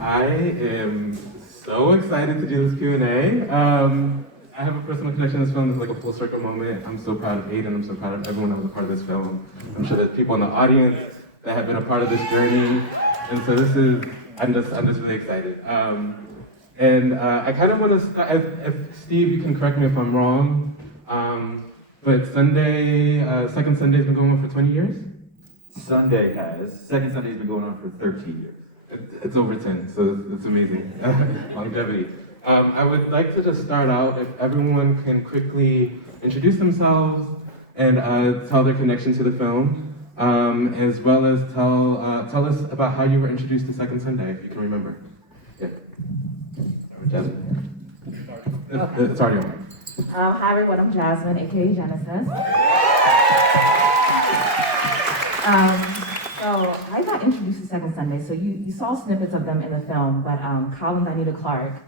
I am so excited to do this Q&A. I have a personal connection to this film. It's like a full circle moment. I'm so proud of Aidan. I'm so proud of everyone that was a part of this film. I'm sure there's people in the audience that have been a part of this journey. And so I'm just really excited. I kind of want to start, if Steve, you can correct me if I'm wrong, but Second Sundae has been going on for 20 years? Sunday has. Second Sunday has been going on for 13 years. It's over 10, so it's amazing. Longevity. I would like to just start out, if everyone can quickly introduce themselves and tell their connection to the film, as well as tell us about how you were introduced to Second Sundae, if you can remember. Yeah. Jasmine. It's already on. Hi everyone, I'm Jasmine, aka Genesis. So I got introduced to Second Sundae. So you saw snippets of them in the film, but Colin and Anita Clark,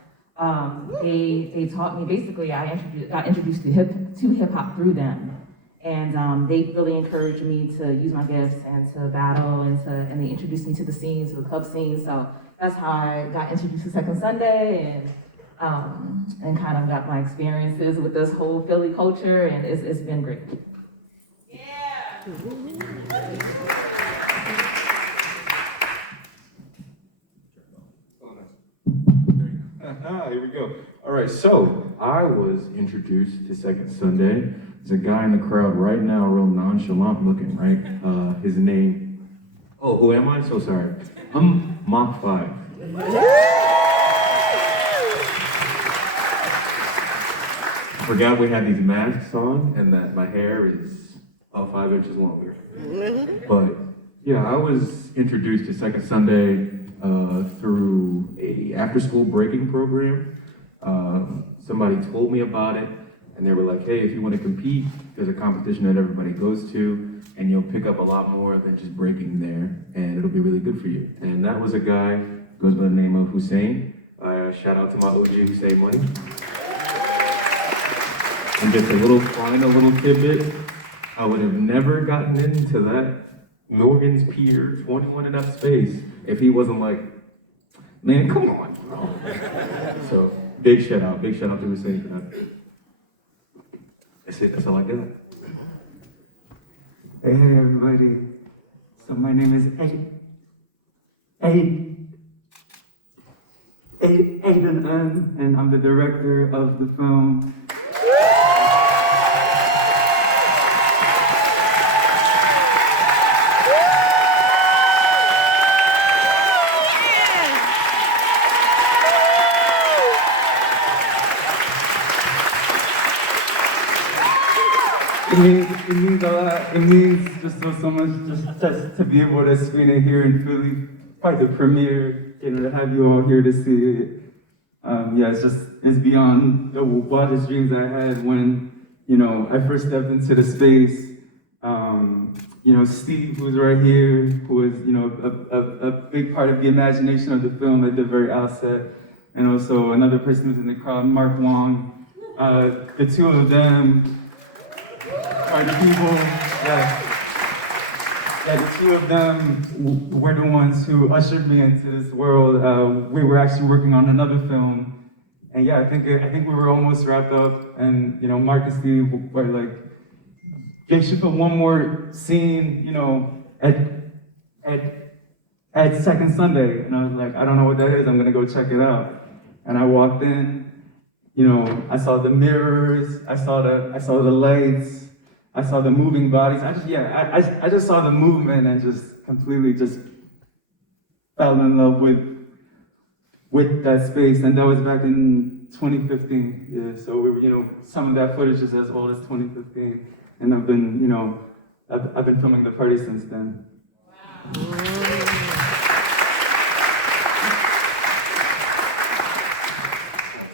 they taught me, basically I got introduced to hip hop through them. And they really encouraged me to use my gifts and to battle and they introduced me to the scenes, to the club scene. So that's how I got introduced to Second Sundae and kind of got my experiences with this whole Philly culture, and it's been great. Yeah. Here we go. All right, so I was introduced to Second Sunday. There's a guy in the crowd right now, real nonchalant looking, right? His name, oh, who am I? So sorry. I'm Mach 5. Forgot we had these masks on and that my hair is about 5 inches longer. But yeah, I was introduced to Second Sunday through a after-school breaking program. Somebody told me about it, and they were like, hey, if you want to compete, there's a competition that everybody goes to, and you'll pick up a lot more than just breaking there, and it'll be really good for you. And that was a guy who goes by the name of Hussein. Shout out to my OG Hussein Money. And just a little tidbit, I would have never gotten into that Morgan's Pier 21 and up space if he wasn't like, man, come on, bro. So big shout out to Hussein for that. That's it, that's all I got. Hey everybody. So my name is Aidan M, and I'm the director of the film. It means a lot. It means just so much just to be able to screen it here in Philly. Probably the premiere, to have you all here to see it. Yeah, it's beyond the wildest dreams I had when, I first stepped into the space. Steve, who's right here, who was, a big part of the imagination of the film at the very outset. And also another person who's in the crowd, Mark Wong. The two of them are the people the two of them were the ones who ushered me into this world. We were actually working on another film, and yeah, I think we were almost wrapped up. And Mark and Steve were like, they should put one more scene, at Second Sunday, and I was like, I don't know what that is. I'm gonna go check it out. And I walked in, I saw the mirrors, I saw the lights. I saw the moving bodies. I just saw the movement and just completely just fell in love with that space. And that was back in 2015. Yeah, so we were, some of that footage is as old as 2015. And I've been, I've been filming the party since then. Wow.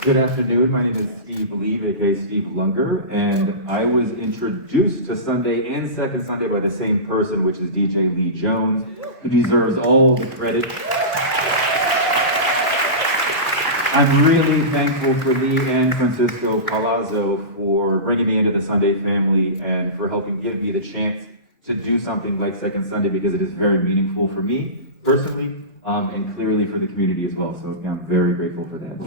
Good afternoon, my name is Steve Lee, aka Steve Lunger, and I was introduced to Sunday and Second Sunday by the same person, which is DJ Lee Jones, who deserves all the credit. I'm really thankful for Lee and Francisco Palazzo for bringing me into the Sunday family and for helping give me the chance to do something like Second Sunday, because it is very meaningful for me personally. and clearly for the community as well. So yeah, I'm very grateful for that.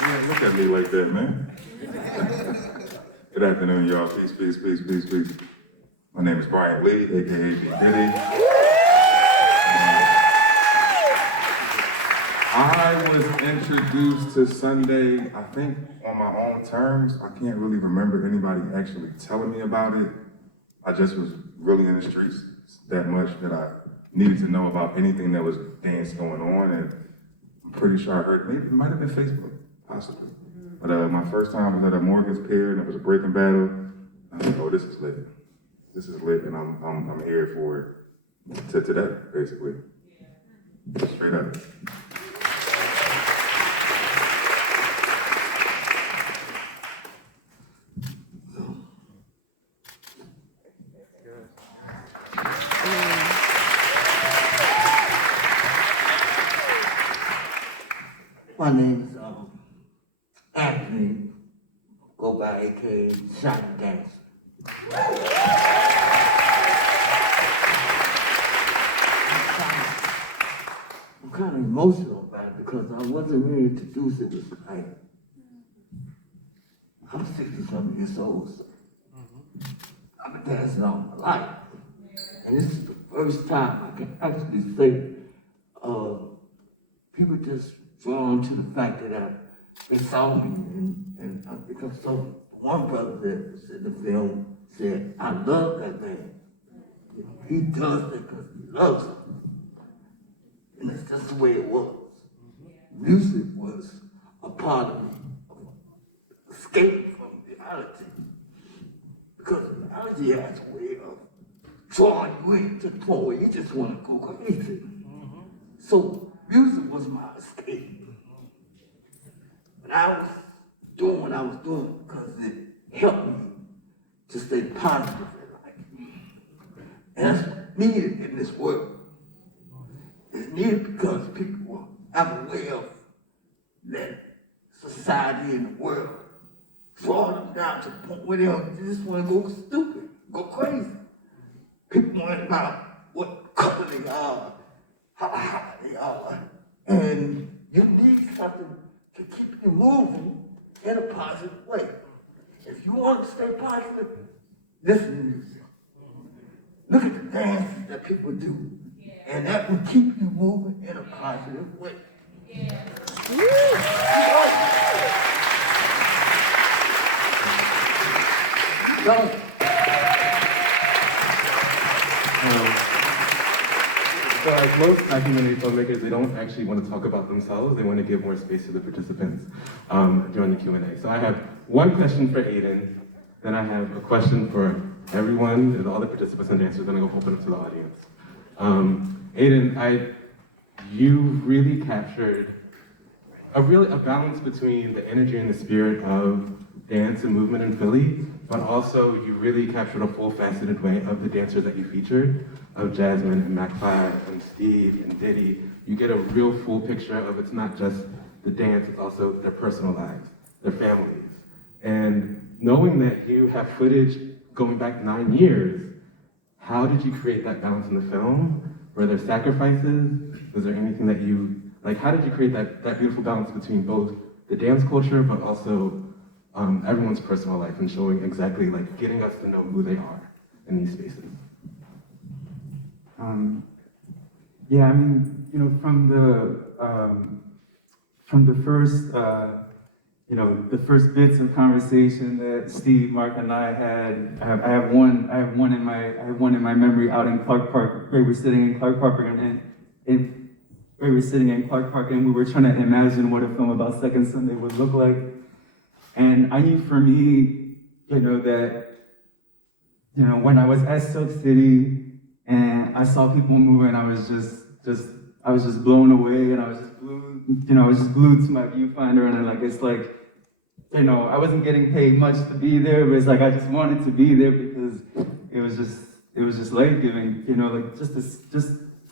Man, look at me like that, man. Good afternoon, y'all. Peace, peace, peace, peace, peace. My name is Brian Lee, aka B. Diddy. I was introduced to Sunday, I think, on my own terms. I can't really remember anybody actually telling me about it. I just was really in the streets that much that I needed to know about anything that was dance going on, and I'm pretty sure I heard, maybe it might have been Facebook, possibly. But my first time was at a mortgage pier, and it was a breaking battle. I was like, oh, this is lit. This is lit, and I'm here for it to today, basically. Straight up. My name is Anthony, go by aka Shot Dance. I'm kind of emotional about it because I wasn't really introduced. It was like, I'm 60-something years old. So I've been dancing all my life. And this is the first time I can actually say, people just drawn to the fact that they saw me, and because so one brother that was in the film said, I love that man. You know, he does that because he loves it. And it's just the way it was. Music was a part of escape from reality. Because reality has a way of drawing you in to the point where you just want to go crazy. So music was my escape. But I was doing what I was doing because it helped me to stay positive in life. And that's what's needed in this world. It's needed because people have a way of letting society and the world draw them down to the point where they just want to go stupid, go crazy. People worry about what color they are, how high they are, and you need something to keep you moving in a positive way. If you want to stay positive, listen to music. Look at the dances that people do, and that will keep you moving in a positive way. Don't. So like most documentary filmmakers, they don't actually want to talk about themselves. They want to give more space to the participants during the Q&A. So I have one question for Aidan, then I have a question for everyone, and all the participants and dancers, then I'll go open it to the audience. Aidan, you really captured a balance between the energy and the spirit of dance and movement in Philly, but also you really captured a full faceted way of the dancers that you featured, of Jasmine and McFly and Steve and Diddy. You get a real full picture of it's not just the dance, it's also their personal lives, their families. And knowing that you have footage going back 9 years, how did you create that balance in the film? Were there sacrifices? Was there anything that you, like how did you create that beautiful balance between both the dance culture, but also everyone's personal life and showing exactly, like getting us to know who they are in these spaces? Yeah, I mean, you know, from the first, the first bits of conversation that Steve, Mark, and I had, I have one in my memory out in Clark Park. We were sitting in Clark Park, and we were sitting in Clark Park, and we were trying to imagine what a film about Second Sunday would look like. And I knew for me, that, when I was at Silk City and I saw people moving, I was just blown away, and I was just glued to my viewfinder, and it's like, I wasn't getting paid much to be there, but it's like I just wanted to be there because it was just life-giving, just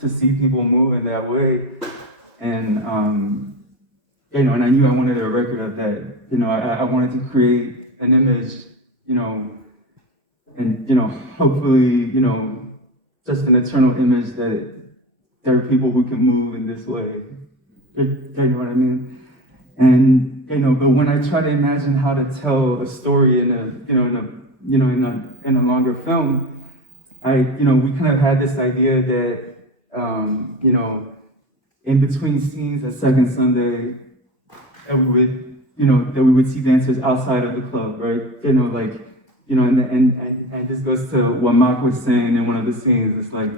to see people move in that way. And and I knew I wanted a record of that. I wanted to create an image, and hopefully, just an eternal image that there are people who can move in this way. You know what I mean? And but when I try to imagine how to tell a story in a longer film, we kind of had this idea that in between scenes at Second Sunday, that we would see dancers outside of the club, right? And this goes to what Mark was saying in one of the scenes. It's like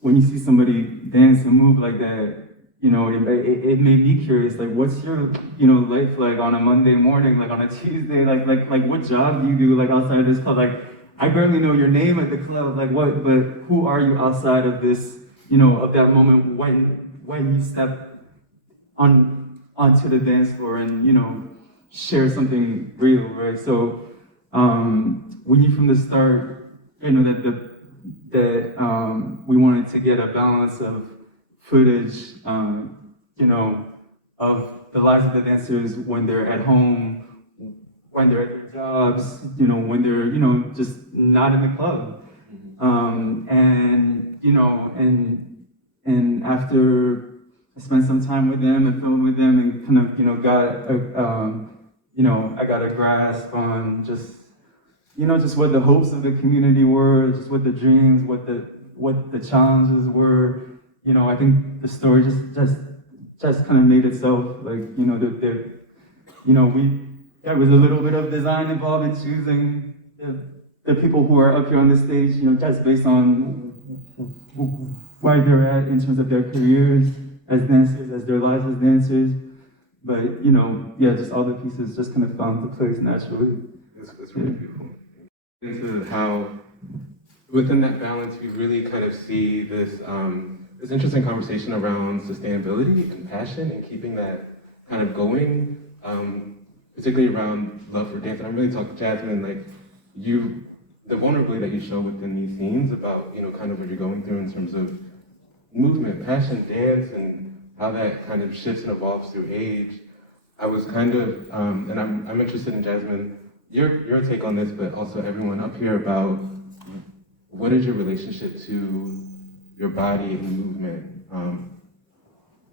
when you see somebody dance and move like that, it made me curious. Like, what's your life like on a Monday morning, like on a Tuesday, like what job do you do like outside of this club? Like, I barely know your name at the club. Like, what? But who are you outside of this? Of that moment when you step onto the dance floor and share something real, right? So we knew from the start, that we wanted to get a balance of footage, of the lives of the dancers when they're at home, when they're at their jobs, when they're just not in the club, and after I spent some time with them and filmed with them and kind of I got a grasp on just what the hopes of the community were, just what the dreams, what the challenges were. I think the story just kind of made itself. Like, there was a little bit of design involved in choosing the people who are up here on the stage, just based on where they're at in terms of their careers as dancers, as their lives as dancers. But, just all the pieces just kind of fell into place naturally. It's really beautiful. Into how, within that balance, we really kind of see this this interesting conversation around sustainability and passion and keeping that kind of going, particularly around love for dance. And I'm really talking, Jasmine, like the vulnerability that you show within these scenes about, kind of what you're going through in terms of movement, passion, dance, and how that kind of shifts and evolves through age. I was kind of, and I'm interested in, Jasmine, your take on this, but also everyone up here about what is your relationship to your body and movement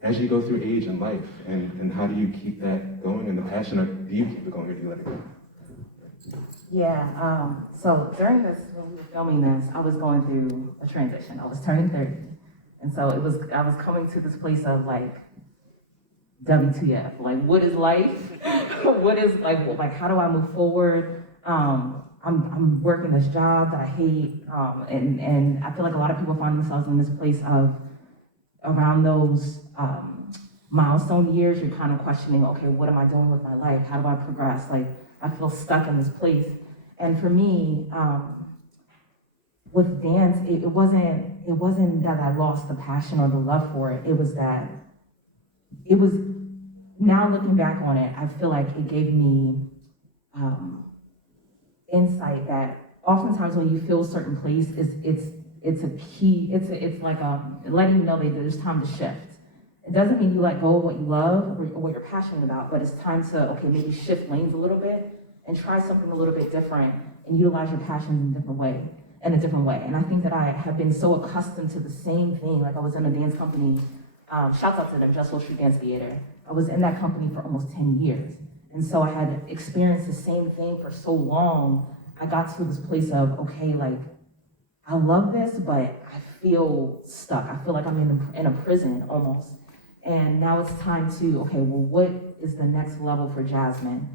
as you go through age and life, and how do you keep that going and the passion, or do you keep it going or do you let it go? Yeah, so during this, when we were filming this, I was going through a transition. I was turning 30. And so I was coming to this place of like, WTF, like what is life? What is like how do I move forward? I'm working this job that I hate, and I feel like a lot of people find themselves in this place of around those milestone years. You're kind of questioning, okay, what am I doing with my life? How do I progress? Like I feel stuck in this place. And for me, with dance, it wasn't that I lost the passion or the love for it. It was, now looking back on it, I feel like it gave me insight that oftentimes when you feel a certain place, it's a key, it's like letting you know that there's time to shift. It doesn't mean you let go of what you love or what you're passionate about, but it's time to, okay, maybe shift lanes a little bit and try something a little bit different and utilize your passions in a different way. And I think that I have been so accustomed to the same thing. Like I was in a dance company, shouts out to them, Just Soul Street Dance Theater. I was in that company for almost 10 years. And so I had experienced the same thing for so long. I got to this place of, okay, like, I love this, but I feel stuck. I feel like I'm in a prison almost. And now it's time to, okay, well, what is the next level for Jasmine?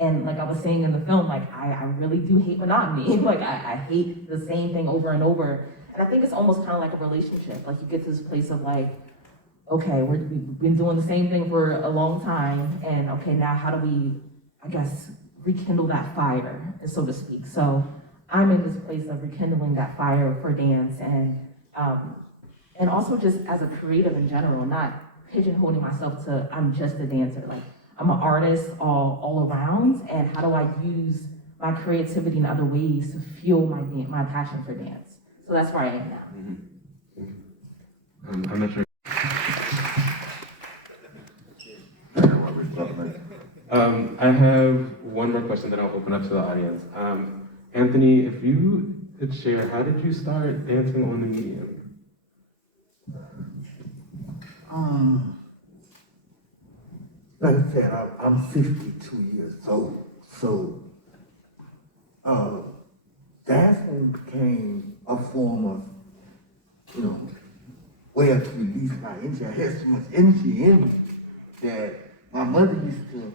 And like I was saying in the film, like, I really do hate monotony. Like, I hate the same thing over and over. And I think it's almost kind of like a relationship. Like, you get to this place of like, okay, we've been doing the same thing for a long time. And okay, now how do we, I guess, rekindle that fire, so to speak. So I'm in this place of rekindling that fire for dance and also just as a creative in general, not pigeonholing myself to, I'm just a dancer. Like, I'm an artist all around, and how do I use my creativity in other ways to fuel my passion for dance? So that's where I am now. Mm-hmm. I'm not sure. I have one more question that I'll open up to the audience. Anthony, if you could share, how did you start dancing on the medium? Like I said, I'm 52 years old, so dancing became a form of, way to release my energy. I had so much energy in me that my mother used to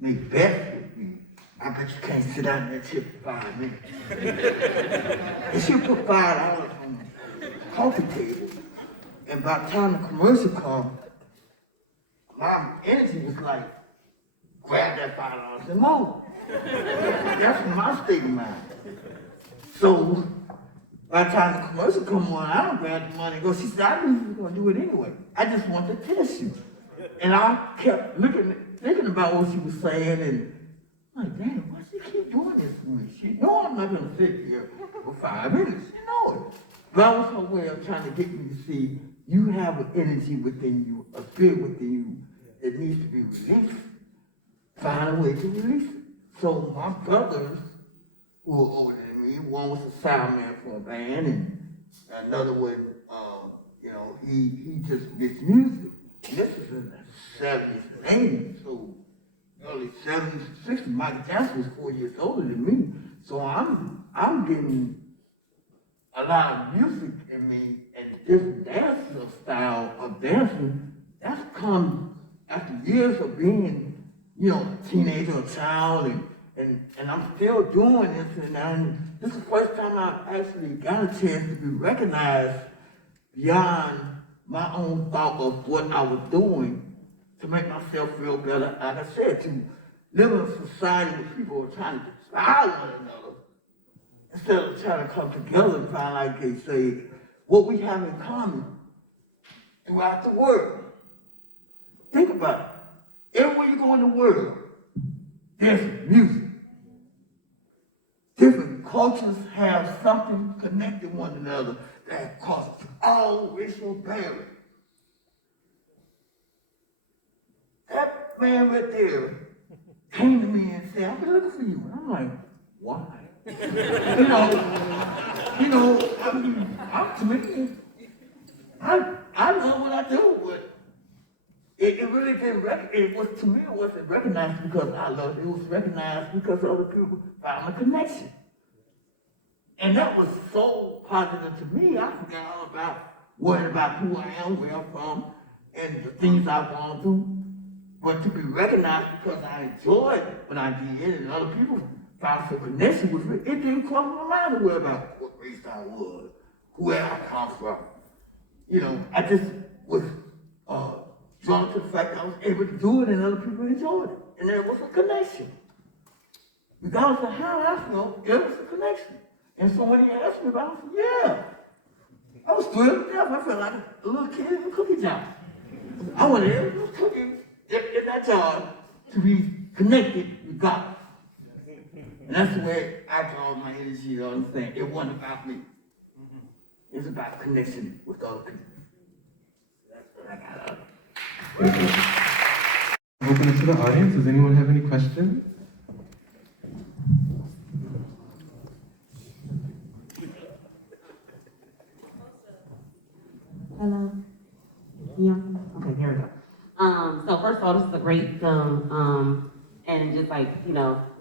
make bets with me. I bet you can't sit down there for 5 minutes. And she'll put $5 on the coffee table, and by the time the commercial comes, my energy was like, grab that $5 and more. That's my state of mind. So by the time the commercial come on, I don't grab the money and go. She said, I knew you were gonna do it anyway. I just wanted to test you. And I kept thinking about what she was saying, and I'm like, damn, why she keep doing this to me? She know I'm not gonna sit here for 5 minutes. She know it. But that was her way of trying to get me to see you have an energy within you, a spirit within you that needs to be released. Find a way to release it. So my brothers, who were older than me, one was a sound man for a band, and another one, he just did music. And this is in the 70s and 80s, so early 70s and 60s. Michael Jackson was 4 years older than me. So I'm getting a lot of music in me and different dancing style of dancing. That's come after years of being, a teenager or child, and I'm still doing this, and this is the first time I actually got a chance to be recognized beyond my own thought of what I was doing to make myself feel better. Like I said, to live in a society where people are trying to inspire one another instead of trying to come together and find, like they say, what we have in common throughout the world. Think about it. Everywhere you go in the world, there's music. Different cultures have something connecting one another that crosses all racial barriers. That man right there came to me and said, I've been looking for you. And I'm like, why? I'm comedian. I love what I do, but it really didn't it wasn't recognized because I loved it. It was recognized because other people found a connection. And that was so positive to me. I forgot all worrying about who I am, where I'm from, and the things I've gone through. But to be recognized because I enjoyed what I did and other people found some connection with it, it didn't cross my mind to worry about what race I was, where I come from. I just was drawn to the fact that I was able to do it and other people enjoyed it. And there was a connection. Regardless of how I felt, there was a connection. And so when he asked me about it, I said, yeah. I was thrilled to death. I felt like a little kid in a cookie jar. I wanted every little cookie in that jar to be connected with God. And that's the way I draw my energy to understand. It wasn't about me. It's about connection with other people. That's what I got out of it. Open it to the audience. Does anyone have any questions? Hello? Yeah. Okay, here we go. So first of all, this is a great film. And just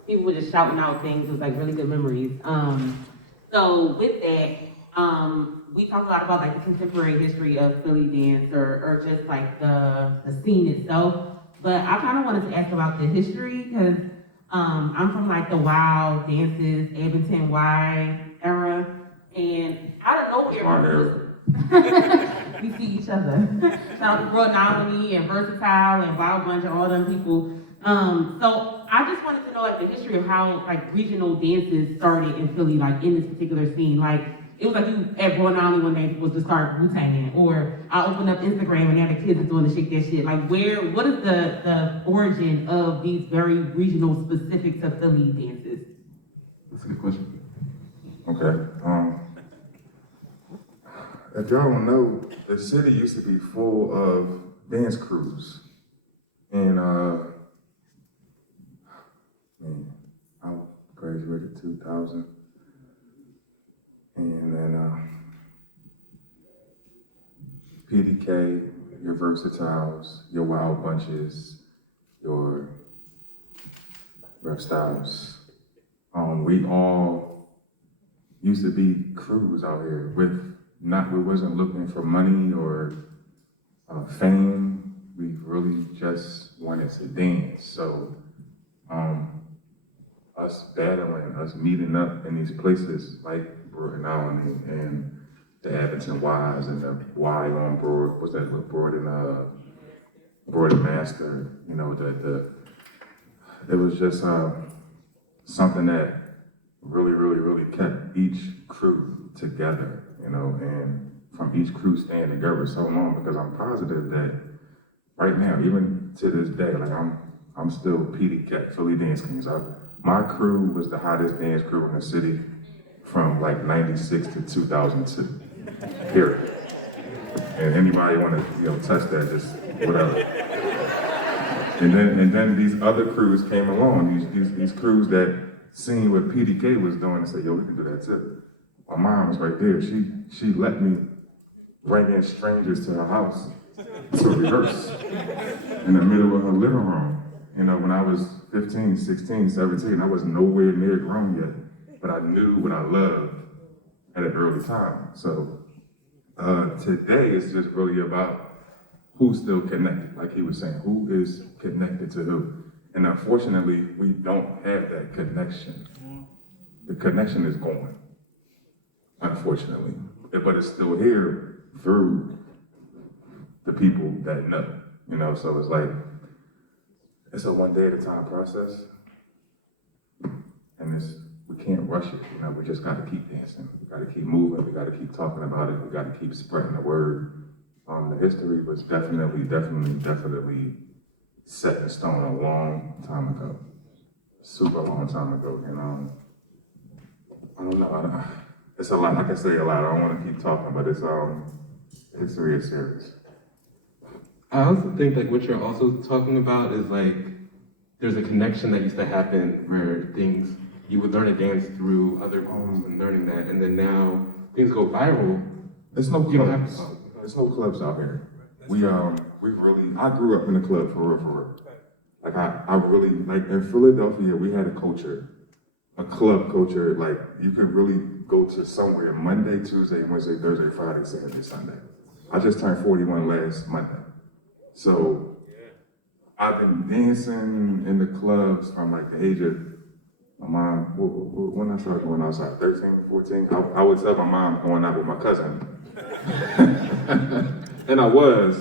people were just shouting out things. It was really good memories. So with that, we talked a lot about the contemporary history of Philly dance or just the scene itself. But I kind of wanted to ask about the history because I'm from the wild dances, Abington Y era, and I don't know where we see each other. Shout out to Bro Nominee and Versatile and Wild Bunch and all them people. So I just wanted to know the history of how regional dances started in Philly, in this particular scene. It was you at Bro Nominee one day was to start Wu-Tanging, or I opened up Instagram and now the kids are doing the shake that shit. What is the origin of these very regional specifics of Philly dances? That's a good question. Okay. If y'all don't know, the city used to be full of dance crews. And I graduated 2000. PDK, your Versatiles, your Wild Bunches, your Rep Styles. We all used to be crews out here we wasn't looking for money or fame. We really just wanted to dance. So us battling, us meeting up in these places like Broad Island and the Abington Ys and the Y on Broad, what's that, Broad and Master, you know, it was just something that really kept each crew together, you know, and from each crew staying together so long, because I'm positive that right now, even to this day, like I'm still PDK, Philly Dance Kings. My crew was the hottest dance crew in the city from like 96 to 2002, period. And anybody want to, touch that, just whatever. And then these other crews came along, these crews that seen what PDK was doing and said, yo, we can do that too. My mom was right there. She let me bring in strangers to her house to rehearse in the middle of her living room. You know, when I was 15, 16, 17, I was nowhere near grown yet, but I knew what I loved at an early time. So today it's just really about who's still connected, like he was saying, who is connected to who. And unfortunately, we don't have that connection. The connection is gone, unfortunately. But it's still here through the people that know, you know? So it's like, it's a one day at a time process. And we can't rush it, you know? We just gotta keep dancing. We gotta keep moving, we gotta keep talking about it, we gotta keep spreading the word. The history was definitely set in stone a long time ago. Super long time ago, you know. I don't know, it's a lot, I can say a lot, I don't wanna keep talking, but history is serious. I also think like what you're also talking about is like, there's a connection that used to happen where you would learn a dance through other groups and learning that, and then now things go viral. There's no You don't have clubs. to. There's no clubs out here. We really, I grew up in a club for real. Like I really, like in Philadelphia, we had a culture, a club culture, like you could really go to somewhere Monday, Tuesday, Wednesday, Thursday, Friday, Saturday, Sunday. I just turned 41 last Monday. So I've been dancing in the clubs from like the age of, my mom, when I started going outside, 13, 14, I would tell my mom going out with my cousin. And I was,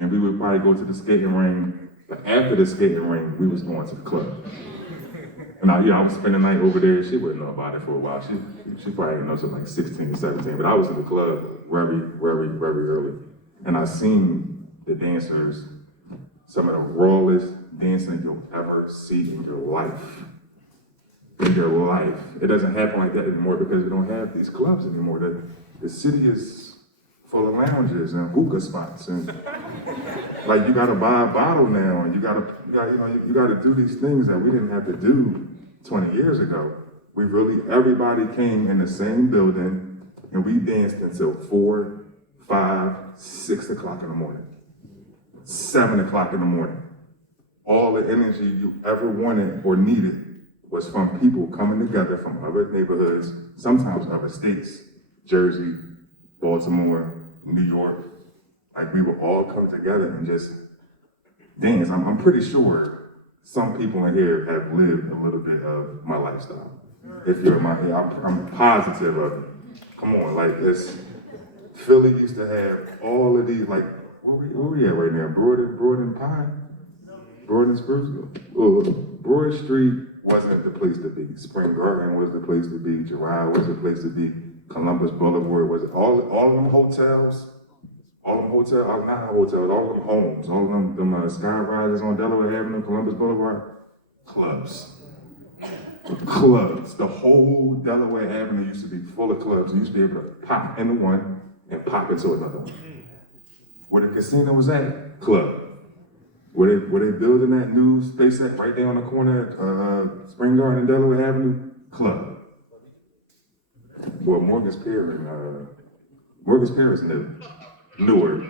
and we would probably go to the skating ring, but after the skating ring, we was going to the club. And I would spend the night over there. She wouldn't know about it for a while. She probably didn't know until like 16 or 17, but I was in the club very early. And I seen the dancers, some of the rawest dancing you'll ever see in your life. In your life. It doesn't happen like that anymore because we don't have these clubs anymore. The city is full of lounges and hookah spots, and like you gotta buy a bottle now, and you gotta do these things that we didn't have to do 20 years ago. Everybody came in the same building, and we danced until 4, 5, 6 o'clock in the morning, 7 o'clock in the morning. All the energy you ever wanted or needed was from people coming together from other neighborhoods, sometimes other states, Jersey, Baltimore, New York. Like we would all come together and just dance. I'm pretty sure some people in here have lived a little bit of my lifestyle. If you're in my head, I'm positive of it. Come on, like Philly used to have all of these, like, where we at right now? Broad and Pine? Broad and Spruce? Broad Street wasn't the place to be. Spring Garden was the place to be. Girard was the place to be. Columbus Boulevard was all of them hotels, not hotels, all of them homes, all of them sky rises on Delaware Avenue, Columbus Boulevard, clubs. The whole Delaware Avenue used to be full of clubs. You used to be able to pop into one and pop into another one. Where the casino was at, club. Where they building that new space at right there on the corner, Spring Garden and Delaware Avenue, club. Well, Morgan's Pier is new. Newark,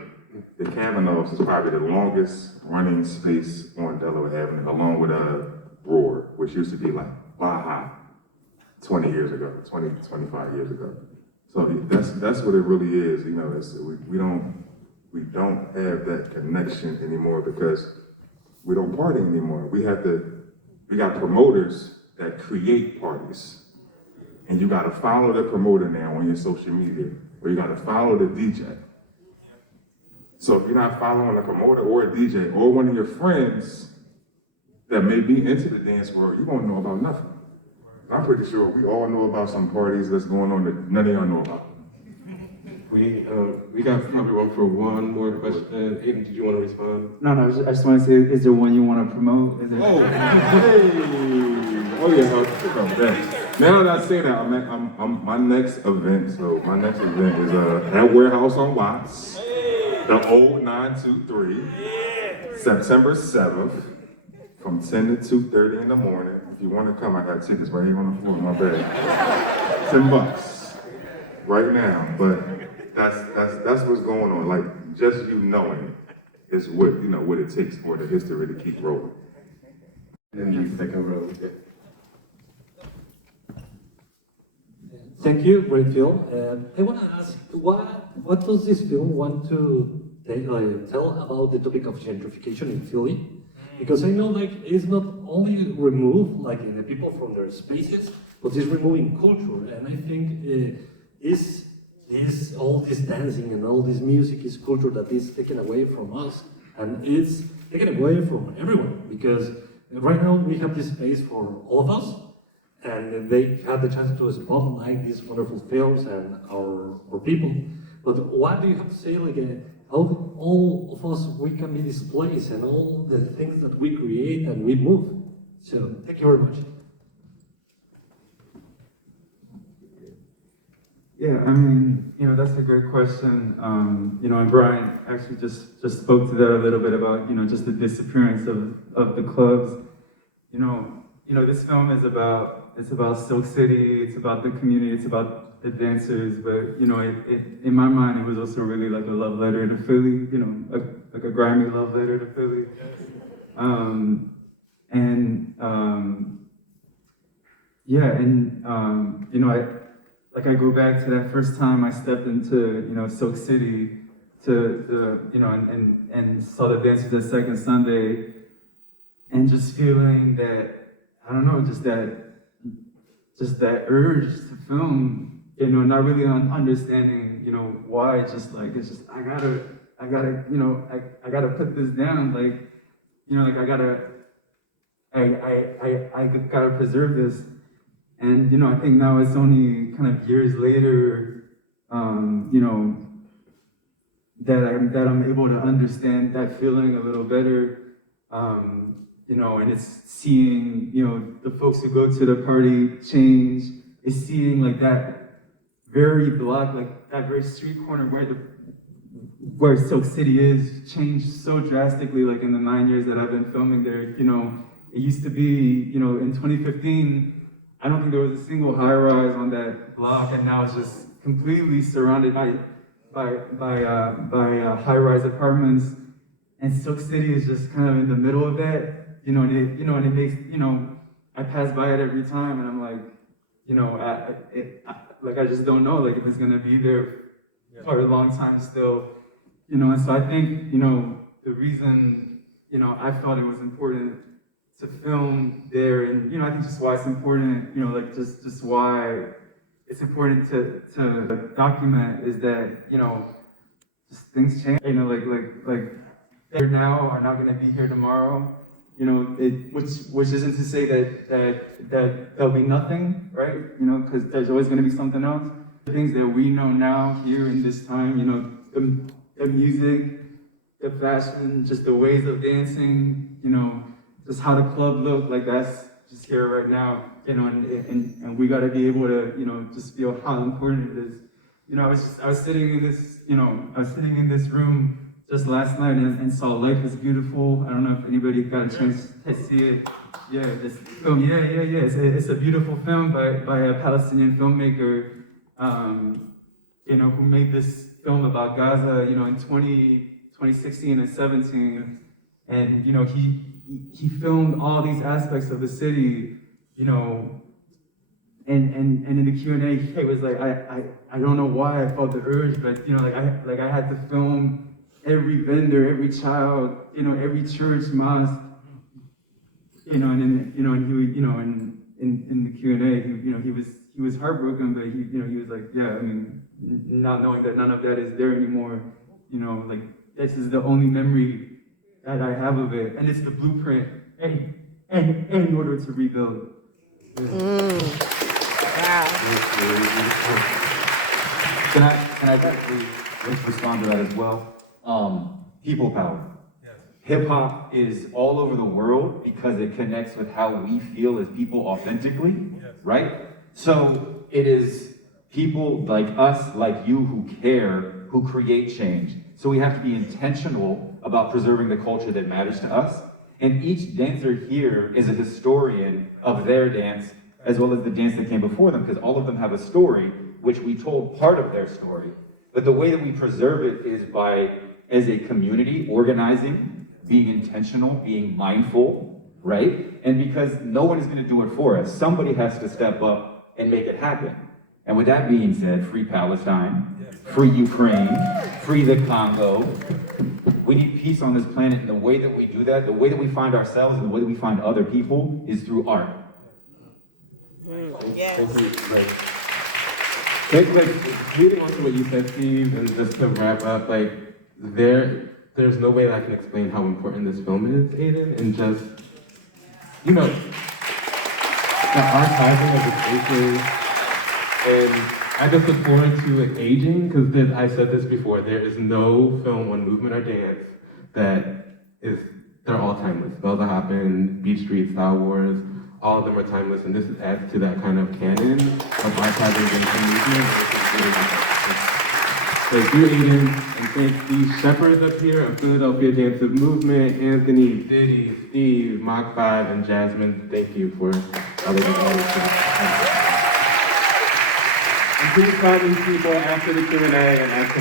the Kavanaughs is probably the longest running space on Delaware Avenue, along with Roar, which used to be like Baja 20 years ago, 25 years ago. So that's what it really is. You know, we don't have that connection anymore because we don't party anymore. We got promoters that create parties. And you gotta follow the promoter now on your social media, or you gotta follow the DJ. So if you're not following a promoter or a DJ or one of your friends that may be into the dance world, you won't know about nothing. I'm pretty sure we all know about some parties that's going on that none of y'all know about. We got probably room for one more question. Aidan, did you want to respond? No, I just want to say, is there one you want to promote? Is there... Oh, hey! Oh yeah, now that I say that, I'm my next event. So my next event is at Warehouse on Watts, the old 923, September 7th, from 10 to 2:30 in the morning. If you want to come, I got tickets right here on the floor in my bag. $10 right now, but that's what's going on. Like just you knowing is what what it takes for the history to keep rolling. And then the second row. Thank you, great film. I want to ask, what does this film want to tell about the topic of gentrification in Philly? Because I know like it's not only remove like the people from their spaces, but it's removing culture. And I think all this dancing and all this music is culture that is taken away from us, and it's taken away from everyone. Because right now we have this space for all of us. And they had the chance to spotlight these wonderful films and our people. But what do you have to say, like, how all of us, we can be displaced and all the things that we create and we move? So, thank you very much. Yeah, I mean, that's a great question. And Brian actually just spoke to that a little bit about, just the disappearance of the clubs. This film is about Silk City, it's about the community, it's about the dancers, but in my mind it was also really like a love letter to Philly, like a grimy love letter to Philly. I go back to that first time I stepped into Silk City and saw the dancers at Second Sundae, and just feeling that, I don't know, just that urge to film, not really understanding, why. It's just I gotta put this down, I gotta preserve this. And I think now it's only kind of years later, that I'm able to understand that feeling a little better. And it's seeing, the folks who go to the party change. It's seeing like that very block, like that very street corner where Silk City is, changed so drastically, like in the 9 years that I've been filming there. It used to be, in 2015, I don't think there was a single high rise on that block, and now it's just completely surrounded by high rise apartments. And Silk City is just kind of in the middle of that. And it makes, I pass by it every time, and I'm like, I just don't know, like, if it's gonna be there for a long time still, and so I think, the reason, I thought it was important to film there, and, I think just why it's important, just why it's important to document is that, just things change, like, here now are not gonna be here tomorrow. Which isn't to say that there'll be nothing, right? Because there's always going to be something else. The things that we know now here in this time, the music, the fashion, just the ways of dancing, just how the club looked, like that's just here right now, and we got to be able to, just feel how important it is. I was sitting in this room just last night and saw Life is Beautiful. I don't know if anybody got a chance to see it. Yeah, this film. Yeah. It's a beautiful film by a Palestinian filmmaker, who made this film about Gaza, in 2016 and 17, and you know, he filmed all these aspects of the city, you know, and in the Q&A, he was like, I don't know why I felt the urge, but you know, like I had to film every vendor, every child, you know, every church, mosque, you know, and he, you know, in the Q&A, you know, he was heartbroken, but he was like, yeah, I mean, not knowing that none of that is there anymore, you know, like this is the only memory that I have of it, and it's the blueprint, and in order to rebuild. Can I quickly respond to that as well? People power. Hip hop is all over the world because it connects with how we feel as people authentically, right? So it is people like us, like you, who care, who create change. So we have to be intentional about preserving the culture that matters to us. And each dancer here is a historian of their dance, as well as the dance that came before them, because all of them have a story, which we told part of their story. But the way that we preserve it is by, as a community, organizing, being intentional, being mindful, right? And because no one is gonna do it for us, somebody has to step up and make it happen. And with that being said, free Palestine, free Ukraine, free the Congo. We need peace on this planet, and the way that we do that, the way that we find ourselves and the way that we find other people is through art. Thank you. Like, leading on to what you said, Steve, and just to wrap up, like, there's no way that I can explain how important this film is, Aidan, and just, you know, the archiving of the spaces, and I just look forward to it aging, because I said this before, there is no film on movement or dance they're all timeless. Bells That Happen, Beach Street, Star Wars, all of them are timeless, and this adds to that kind of canon of archiving and movement. Thank you, Aidan, and thank these shepherds up here of Philadelphia Dance of Movement, Anthony, Diddy, Steve, Mach 5, and Jasmine. Thank you for all of this. And please call these people after the Q&A and ask them